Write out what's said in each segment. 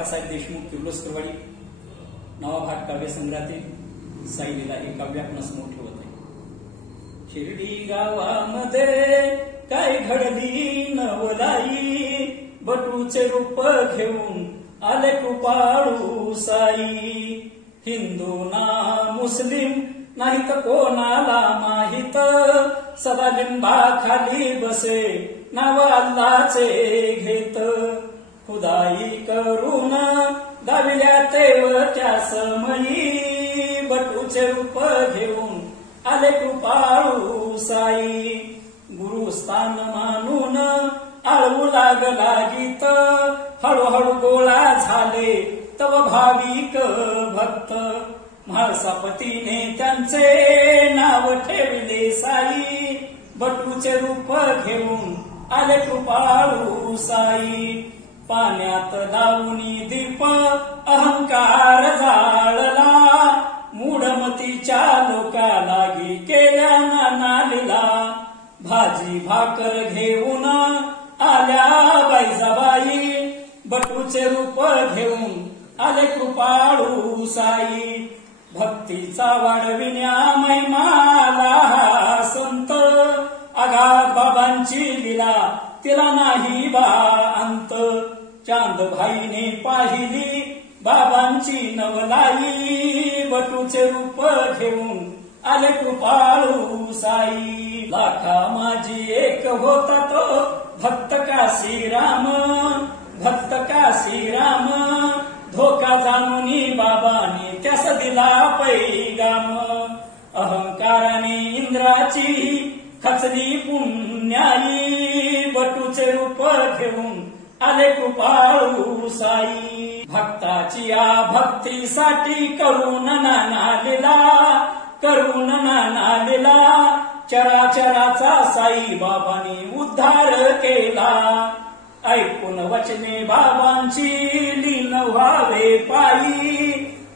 काकासाहेब देशमुख किर्लोस्करवाडी नवाभाग काव्यसंग्रहातील साईलीला हे काव्य आपणासमोर ठेवत आहे. शिर्डी गावामध्ये काय घडली नवलाई, बटूचे रूप घेऊन आले कृपाळू साई. हिंदू ना मुस्लिम नाहीत कोणाला माहित, सदा लिंबाखाली बसे नाव अल्लाचे घेत. खुदाई करून दाविल्या तेवच्या समयी, बटूचे रूप घेऊन आले कृपाळू साई. गुरुस्थान मानून आळवू लागला गीत, हळूहळू गोळा झाले तव भाविक भक्त. म्हाळसापतीने त्यांचे नाव ठेवले साई, बटूचे रूप घेऊन आले कृपाळू साई. पाण्यात दावूनी दीप अहंकार जाळला, मूढमतीच्या लोकालागी केल्या नालीला. भाजी भाकर घेऊन आल्या बैजाबाई, बटूचे रूप घेऊन आले कृपाळू साई. भक्तीचा वाढविण्या महिमाला संत, आघात बाबांची लीला तिला नाही बा अंत. चांदभाईने पाहिली बाबांची नवलाई, बटूचे रूप घेऊन आले कृपाळू साई. लाखा माझी एक होता तो भक्त काशीराम, भक्त काशीराम. धोका जाणूनी बाबाने त्यास दिला पैगाम. अहंकाराने इंद्राची खचली पुण्याई, बटूचे रूप घेऊन आले कृपाळू साई. भक्ताची या भक्तीसाठी करून नानालीला, करून नानालीला. चराचराचा साई बाबांनी उद्धार केला. ऐकून वचने बाबांची लीन व्हावे पायी,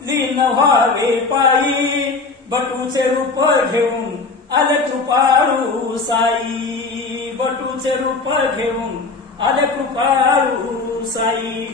लीन व्हावे पायी. बटूचे रूप घेऊन आले कृपाळू साई, बटूचे रूप घेऊन आले कृपाळू साई.